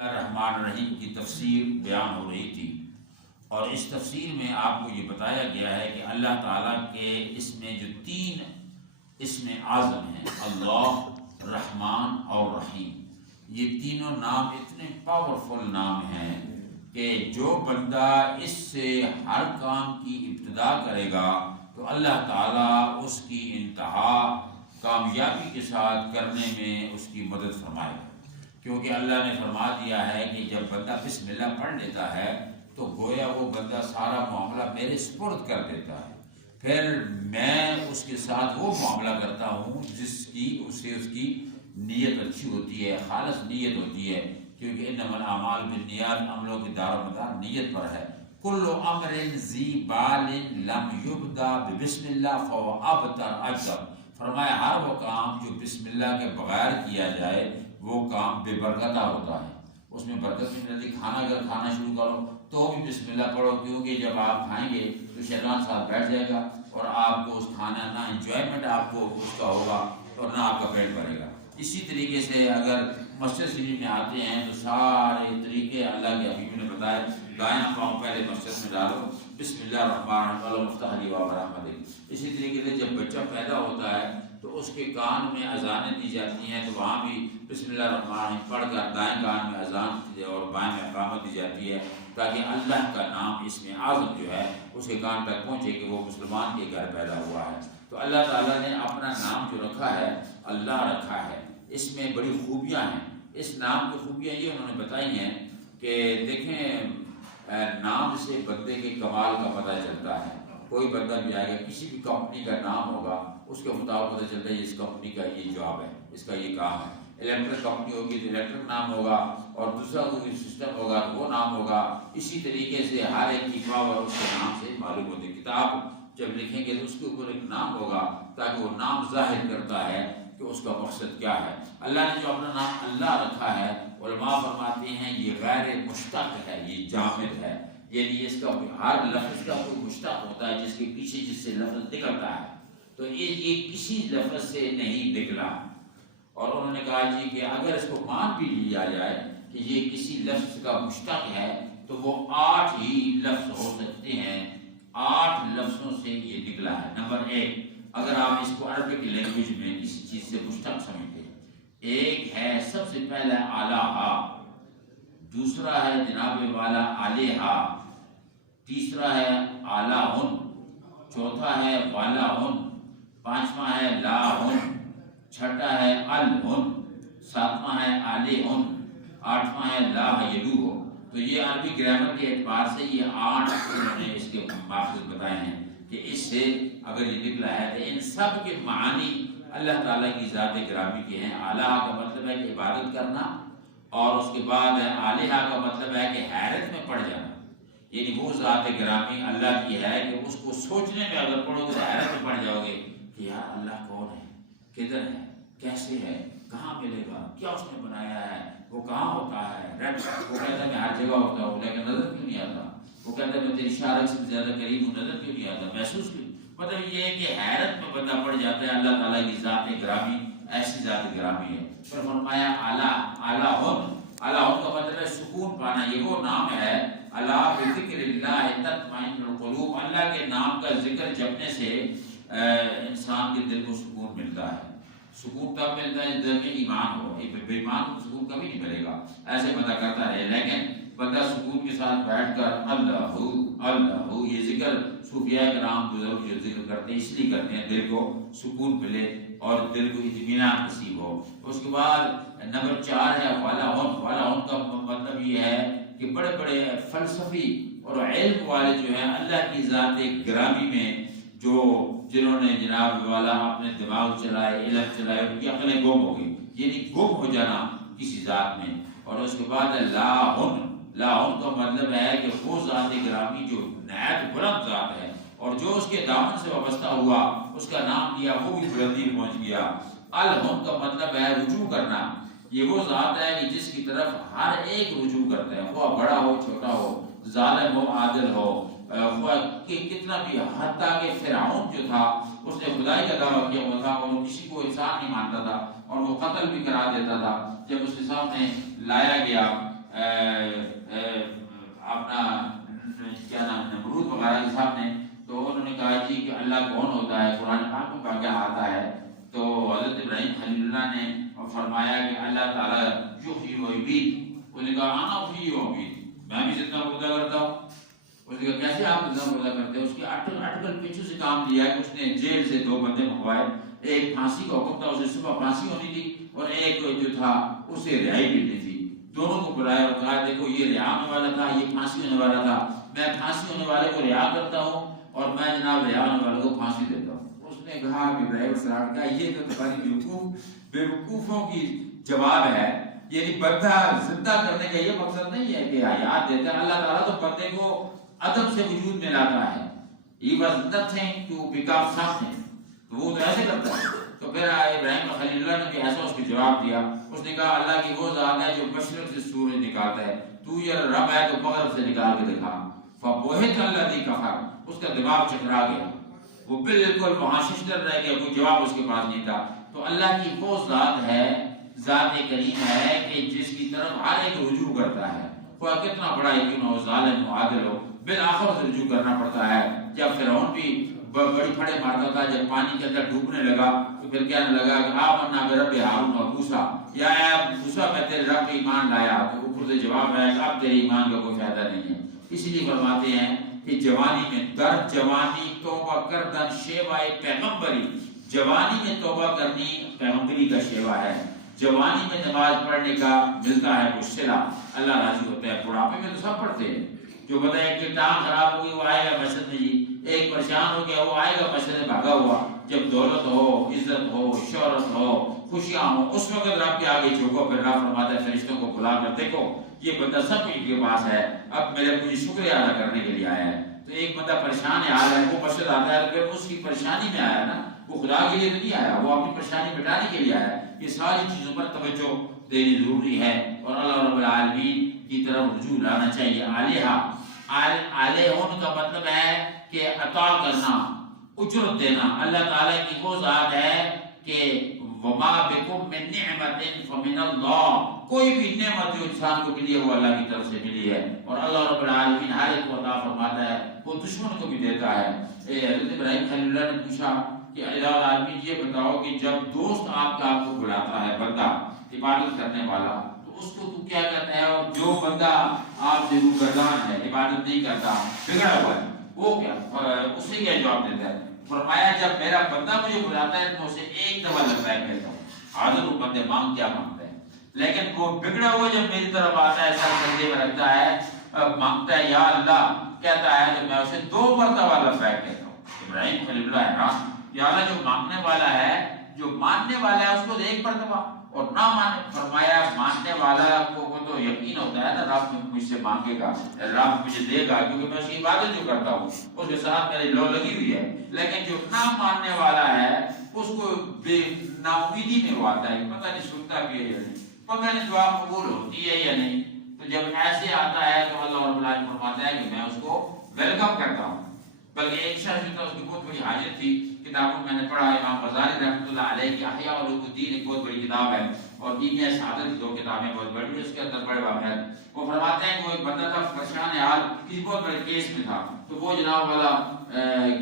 الرحمن الرحیم کی تفسیر بیان ہو رہی تھی، اور اس تفسیر میں آپ کو یہ بتایا گیا ہے کہ اللہ تعالیٰ کے اس میں جو تین اسم اعظم ہیں، اللہ، رحمان اور رحیم، یہ تینوں نام اتنے پاورفل نام ہیں کہ جو بندہ اس سے ہر کام کی ابتدا کرے گا تو اللہ تعالیٰ اس کی انتہا کامیابی کے ساتھ کرنے میں اس کی مدد فرمائے گا، کیونکہ اللہ نے فرما دیا ہے کہ جب بندہ بسم اللہ پڑھ لیتا ہے تو گویا وہ بندہ سارا معاملہ میرے سپرد کر دیتا ہے، پھر میں اس کے ساتھ وہ معاملہ کرتا ہوں جس کی اس کی نیت اچھی ہوتی ہے، خالص نیت ہوتی ہے، کیونکہ انما الاعمال بالنیات، عملوں کی دار و مدار نیت پر ہے۔ کل امر ذی بال لم یبدا بسم اللہ فهو ابتر اجر، فرمایا ہر وہ کام جو بسم اللہ کے بغیر کیا جائے وہ کام بے برکتہ ہوتا ہے، اس میں برکت نہیں ملتی۔ کھانا اگر کھانا شروع کرو تو بھی بسم اللہ پڑھو، کیونکہ جب آپ کھائیں گے تو شیطان ساتھ بیٹھ جائے گا اور آپ کو اس کھانا نہ انجوائمنٹ آپ کو اس کا ہوگا اور نہ آپ کا پیٹ بھرے گا۔ اسی طریقے سے اگر مسجد شریف میں آتے ہیں تو سارے طریقے اللہ کے حبیب نے بتائے، دائیں پاؤں پہلے مسجد میں ڈالو، بسم اللہ الرحمن الرحیم افتح لی باب رحمتک۔ اسی طریقے سے جب بچہ پیدا ہوتا ہے تو اس کے کان میں اذانیں دی جاتی ہیں، تو وہاں بھی بسم اللہ الرحمن الرحیم پڑھ کر دائیں کان میں اذان اور بائیں میں اقامت دی جاتی ہے، تاکہ اللہ کا نام اسم اعظم جو ہے اس کے کان تک پہنچے کہ وہ مسلمان کے گھر پیدا ہوا ہے۔ تو اللہ تعالیٰ نے اپنا نام جو رکھا ہے اللہ رکھا ہے، اس میں بڑی خوبیاں ہیں۔ اس نام کی خوبیاں یہ انہوں نے بتائی ہیں کہ دیکھیں نام سے بندے کے کمال کا پتہ چلتا ہے۔ کوئی بندہ بھی آئے گا، کسی بھی کمپنی کا نام ہوگا، اس کے مطابق پتہ چلتا ہے اس کمپنی کا یہ جاب ہے، اس کا یہ کام ہے۔ الیکٹرک کمپنی ہوگی تو الیکٹرک نام ہوگا، اور دوسرا کوئی سسٹم ہوگا تو وہ نام ہوگا۔ اسی طریقے سے ہر ایک کی پاور اس کے نام سے معلوم ہوتی ہے۔ کتاب جب لکھیں گے تو اس کے اوپر ایک نام ہوگا، تاکہ وہ نام ظاہر کرتا ہے کہ اس کا مقصد کیا ہے۔ اللہ نے جو اپنا نام اللہ رکھا ہے، علماء فرماتے ہیں یہ غیر مشتق ہے، یہ جامد ہے، یعنی اس کا ہر لفظ کا کوئی مشتق ہوتا ہے جس کے پیچھے جس سے لفظ نکلتا ہے، تو یہ کسی لفظ سے نہیں نکلا۔ اور انہوں نے کہا جی کہ اگر اس کو مان بھی لیا جائے کہ یہ کسی لفظ کا مشتق ہے تو وہ 8 ہی لفظ ہو سکتے ہیں، 8 لفظوں سے یہ نکلا ہے۔ نمبر 1، اگر آپ اس کو عربک لینگویج میں کسی چیز سے مشتق سمجھتے ہیں، ایک ہے سب سے پہلا الہ، دوسرا ہے جناب والا الہ، تیسرا ہے الہن، چوتھا ہے والہن، پانچواں ہے لاہن، چھٹا ہے الہن، ساتواں ہے الہن، آٹھواں ہے لا یلوہ۔ تو یہ عربی گرامر کے اعتبار سے یہ 8 انہوں نے اس کے ماخذ بتائے ہیں کہ اس سے اگر یہ نکلا ہے تو ان سب کے معانی اللہ تعالیٰ کی ذات گرامی کے ہیں۔ الہ کا مطلب ہے کہ عبادت کرنا، اور اس کے بعد الہ کا مطلب ہے کہ حیرت میں پڑ جانا، یعنی وہ ذات گرامی اللہ کی ہے کہ اس کو سوچنے میں اگر پڑھو گے تو حیرت میں پڑ جاؤ گے کہ یار اللہ کون ہے، کدھر ہے، کیسے ہے، کہاں ملے گا، کیا اس نے بنایا ہے، وہ کہاں ہوتا ہے، وہ کہتا ہے میں ہر جگہ ہوتا ہوں لیکن نظر کیوں نہیں آتا، وہ کہتا ہے میں تیری شارک سے زیادہ قریب ہوں، نظر کیوں نہیں آتا، محسوس کیوں۔ مطلب یہ ہے کہ حیرت میں بندہ پڑ جاتا ہے اللہ تعالیٰ کی ذات گرامی ایسی ذات گرامی ہے۔ پھر فرمایا الہن کا مطلب ہے سکون پانا، یہ وہ نام ہے الا بذکر اللہ تطمئن القلوب، اللہ کے نام کا ذکر جپنے سے انسان کے دل کو سکون ملتا ہے۔ سکون کب ملتا ہے؟ دل میں ایمان ہو، بے ایمان کو سکون کبھی نہیں ملے گا، ایسے بندہ کرتا رہے، لیکن بندہ سکون کے ساتھ بیٹھ کر اللہ اللہ، یہ ذکر صوفیاء کرام بزرگ جو ذکر کرتے ہیں اس لیے کرتے ہیں دل کو سکون ملے اور دل کو اطمینان نصیب ہو۔ اس کے بعد نمبر 4 ہے والہن کا مطلب یہ ہے کہ بڑے بڑے فلسفی اور علم والے جو ہیں اللہ کی ذات گرامی میں جنہوں نے جناب والا اپنے دماغ چلائے، علم چلائے، ان کی عقلیں گم ہو گئی، یعنی گم ہو جانا کسی ذات میں۔ اور اس کے بعد لاہن کا مطلب ہے کہ وہ ذات گرامی جو نہایت بلند ذات ہے اور جو اس کے دامن سے وابستہ ہوا اس کا نام لیا وہ بھی بلندی پہنچ گیا۔ الہن کا مطلب ہے رجوع کرنا، یہ وہ ذات ہے کہ جس کی طرف ہر ایک رجوع کرتا ہے، خواہ بڑا ہو چھوٹا ہو، ظالم ہو عادل ہو، کہ کتنا بھی، حتیٰ کہ فرعون جو تھا اس نے خدائی کا دعویٰ کیا ہوا تھا اور وہ کسی کو انسان نہیں مانتا تھا اور وہ قتل بھی کرا دیتا تھا۔ جب اس کے سامنے لایا گیا اپنا کیا نام نمرود وغیرہ کے سامنے، تو انہوں نے کہا جی کہ اللہ کون ہوتا ہے، قرآن پاک میں واقعہ آتا ہے، تو حضرت ابراہیم خلیل اللہ نے فرمایا کہ اللہ تعالیٰ یحیی و یمیت، انہوں نے کہا انا احیی و امیت، میں بھی زندہ مردہ کرتا ہوں۔ اس نے کہا کیسے آپ زندہ مردہ کرتے ہیں؟ اس کی اٹکل پیچھے سے کام دیا ہے، اس نے جیل سے 2 بندے منگوائے، ایک پھانسی کا حکم تھا، اسے صبح پھانسی ہونی تھی، اور ایک جو تھا اسے رہائی ملنی تھی، دونوں کو بلایا اور کہا دیکھو یہ رہا ہونے والا تھا، یہ پھانسی ہونے والا تھا، میں پھانسی ہونے والے کو رہا کرتا ہوں اور میں جناب رہا ہونے والے کو پھانسی دیتا ہوں۔ اس نے کہا کہ ابراہیم السلام کا یہ تو تمہاری بیوقوفوں کی جواب ہے، یعنی بندہ زندہ کرنے کا یہ مقصد نہیں ہے کہ حیات دیتا ہے، اللہ تعالیٰ تو بندے کو عدم سے وجود میں لاتا ہے، he was nothing to become something، تو وہ تو ایسے کرتا ہے۔ تو پھر ابراہیم خلیل اللہ نے بھی ایسا اس کو جواب دیا، اس نے کہا اللہ کی وہ ذات ہے جو مشرق سے سورج نکالتا ہے، تو یہ رب ہے تو مغرب سے نکال کے دکھا۔ فَبُهِتَ الَّذِي كَفَرَ، اس کا دماغ چکرا گیا، وہ بالکل وہاں ششدر رہ گیا، کوئی جواب اس کے پاس نہیں تھا۔ تو اللہ کی وہ ذات ہے، ذات کریم ہے کہ جس کی طرف ہر ایک رجوع کرتا ہے، کوئی کتنا بڑا ہی کیوں نہ ہو، ظالم ہو عادل ہو، بالآخر سے رجوع کرنا پڑتا ہے۔ جب فرعون بھی بڑی پھڑے مارتا تھا، جب پانی کے اندر ڈوبنے لگا تو پھر کہنے لگا کہ آمنا برب ہارون و موسیٰ، یا موسیٰ میں تیرے رب پہ ایمان لایا، تو اوپر سے جواب ہے کہ اب تیرے ایمان کا کوئی فائدہ نہیں ہے۔ اس لیے فرماتے ہیں کہ جوانی میں در جوانی توبہ کردن شیوہ پیغمبری، جوانی میں توبہ کرنی پیغمبری کا شیوہ ہے، جوانی میں نماز پڑھنے کا ملتا ہے کچھ صلہ، اللہ راضی ہوتا ہے۔ بڑھاپے میں تو سب پڑھتے ہیں، جو بتائے کہ ٹانگ خراب ہو گئی وہ آئے گا مسجد میں جی، ایک پریشان ہو گیا وہ آئے گا مسجد میں بھاگا ہوا۔ جب دولت ہو، عزت ہو، شہرت ہو، خوشیاں ہوں، اس وقت رب کے آگے جھکو، پھر رب فرماتا ہے فرشتوں کو بلا کر دیکھو یہ بندہ سب کچھ کے پاس ہے، اب میرے مجھے شکریہ ادا کرنے کے لیے آیا ہے۔ تو ایک بندہ پریشان حال ہے، وہ مسجد آتا ہے، پھر اس کی پریشانی میں آیا نا، وہ خدا کے لیے نہیں آیا، وہ اپنی پریشانی مٹانے کے لیے آیا۔ یہ ساری چیزوں پر توجہ دینی ضروری ہے، اور اللہ رب العالمین کی طرف رجوع لانا چاہیے۔ عالیہ ہونے کا مطلب ہے کہ عطا کرنا، اجرت دینا۔ اللہ تعالیٰ کی وہ ذات ہے کہ وما بکم من نعمت فمن اللہ، کوئی بھی نعمت جو انسان کو ملی ہے وہ اللہ کی طرف سے ملی ہے، اور اللہ رب العالمین ہر ایک کو عطا فرماتا ہے، وہ دشمن کو بھی دیتا ہے۔ حضرت ابراہیم خلیل اللہ نے پوچھا کہ الہ العالمین یہ بتاؤ کہ جب دوست آپ کو بلاتا ہے، بندہ عبادت کرنے والا، تو اس کو تو کیا کہتا ہے؟ اور جو بندہ آپ سے روگردان ہے، عبادت نہیں کرتا، بگڑا ہوا ہے، وہ کیا اسے کیا جواب دیتا ہے؟ فرمایا جب میرا بندہ مجھے بلاتا ہے تو اسے ایک دفعہ لبیک کہتا ہوں، حاضر ہوں بندے مانگ کیا مانگتا ہے، لیکن وہ بگڑا ہوا جب میری طرف آتا ہے، سر سجدے میں رکھتا ہے، مانگتا ہے یا اللہ کہتا ہے، تو میں اسے 2 مرتبہ لبیک کہتا ہوں۔ ابراہیم خلیل اللہ ہے نا، یا اللہ جو مانگنے والا ہے، جو ماننے والا ہے اس کو 1 مرتبہ، اور نہ مانے، فرمایا ماننے والا کو تو یقین ہوتا ہے نا رب مجھ سے مانگے گا، رب مجھے دے گا، کیونکہ میں اس کی عبادت جو کرتا ہوں اس کے ساتھ میری لو لگی ہوئی ہے۔ لیکن جو نہ ماننے والا ہے اس کو بے نا امیدی میں وہ آتا ہے، پتہ نہیں سنتا بھی ہے یا نہیں، پتہ نہیں دعا قبول ہوتی ہے یا نہیں۔ تو جب ایسے آتا ہے تو اللہ رب العالمین فرماتا ہے کہ میں اس کو ویلکم کرتا ہوں۔ بلکہ ایک شخص جو تھا اس کی بہت بڑی حاجت تھی، کتابوں میں نے پڑھا، امام غزالی رحمۃ اللہ علیہ کی احیاء علوم الدین ایک بہت بڑی کتاب ہے، اور کیمیا سعادت کی 2 کتابیں بہت بڑی، اس کے اندر بڑے واقعات۔ وہ فرماتے ہیں کہ وہ ایک بندہ تھا پریشان حال، کسی بہت بڑے کیس میں تھا، تو وہ جناب والا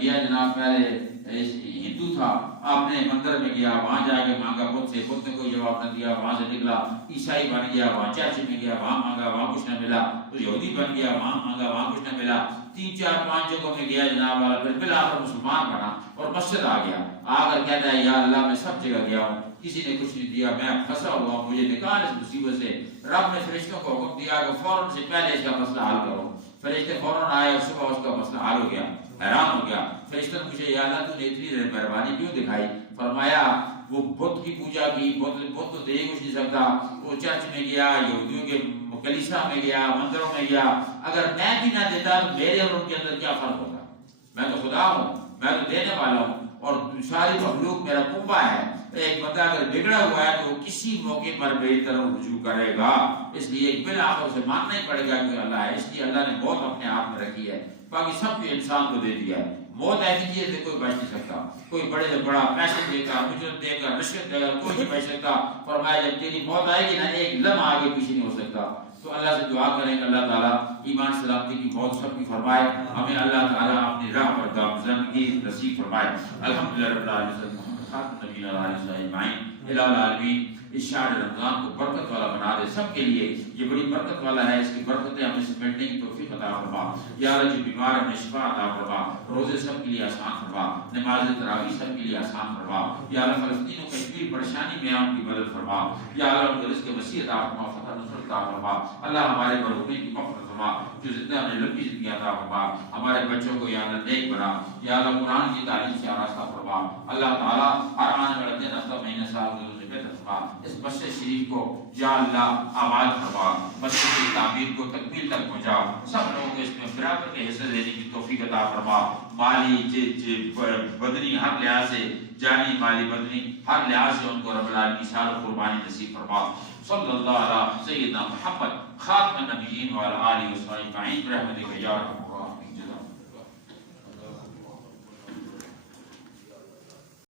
گیا، جناب پہلے ہندو تھا، آپ نے مندر میں گیا، وہاں جا کے مانگا بت سے، بت نے کوئی جواب نہ دیا، وہاں سے نکلا عیسائی بن گیا، وہاں چرچ میں گیا، وہاں مانگا، وہاں کچھ نہ ملا، تو یہودی بن گیا، وہاں مانگا، وہاں کچھ نہ ملا، 3 4 5 جگہوں میں گیا جناب والا، پھر بالآخر مسلمان بنا اور مسجد آ گیا، آ کر کہتا ہے یا اللہ میں سب جگہ گیا ہوں، کسی نے کچھ نہیں دیا، میں پھنسا ہوا ہوں، مجھے نکال اس مصیبت سے۔ رب نے فرشتوں کو حکم دیا کہ فوراً سے پہلے اس کا مسئلہ حل کرو۔ فرشتے فوراً آئے اور صبح اس کا مسئلہ حل ہو گیا۔ حیران ہو گیا، فرشتوں نے پوچھا یا اللہ تو نے اتنی مہربانی کیوں دکھائی؟ فرمایا وہ بت کی پوجا کی، بت تو دے کچھ نہیں سکتا، وہ چرچ میں گیا، یہودیوں کے کلیسا میں گیا، مندروں میں گیا، اگر میں بھی نہ دیتا تو میرے اور ان کے اندر کیا فرق ہوتا؟ میں تو خدا ہوں، میں تو دینے والا ہوں، اور ساری مخلوق میرا کنبہ ہے۔ ایک بندہ اگر بگڑا ہوا ہے تو کسی موقع پر میری طرف رجوع کرے گا، اس لیے بالآخر اسے ماننا ہی پڑے گا کہ اللہ ہے۔ اس لیے اللہ نے موت اپنے آپ میں رکھی ہے، باقی سب کو انسان کو دے دیا ہے۔ موت ایسی چیز سے کوئی بچ نہیں سکتا، کوئی بڑے سے بڑا پیسے دے گا، اجرت دے گا، رشوت دے گا، کوئی نہیں بچ سکتا۔ فرمایا جب تیری موت آئے گی نا، ایک لمحہ آگے پیچھے نہیں ہو سکتا۔ تو تو اللہ سے دعا کریں کہ اللہ تعالیٰ ایمان سلامتی کی موت سب کی فرمائے، ہمیں اللہ تعالیٰ اپنی راہ پر گامزنگی نصیب فرمائے۔ الحمدللہ رب العالمین، محمد خاتم نبی علیہ اجمعین، الہ العالمین اس شہر رمضان کو برکت والا بنا دے سب کے لیے، یہ بڑی برکت والا ہے، اس کی برکتیں ہمیں سمیٹنے کی توفیق عطا فرما۔ یا اللہ جو بیمار ہے انہیں شفا عطا فرما، روزے سب کے لیے آسان فرما، نماز تراویح سب کے لیے آسان فرما۔ یا اللہ فلسطین و کشمیر پریشانی میں ان کی مدد فرما، یا اللہ ان کو رزق وسیع عطا فرما، فتح نصرت عطا فرما۔ اللہ ہمارے مرحومین کی مغفرت فرما، جو زندہ ہمیں لمبی زندگی عطا فرما، ہمارے بچوں کو یا اللہ نیک بنا، یا اللہ قرآن کی تعلیم سے آراستہ فرما۔ اللہ تعالیٰ ہر آنے والے دن ہفتہ مہینے سال فرما، اس مسجد شریف کو یا اللہ آباد فرما، مسجد کی تعمیر کو تکمیل تک پہنچا، سب لوگوں کو اس میں برابر کے حصہ دینے کی توفیق عطا فرما۔ مالی بدنی ہر لحاظ سے، جانی مالی بدنی ہر لحاظ سے ان کو رب العالمین سال قربانی نصیب فرما۔ صلی اللہ علیہ سیدنا محمد خاتم النبیین وعلی آلہ وصحبہ اجمعین برحمتک یا ارحم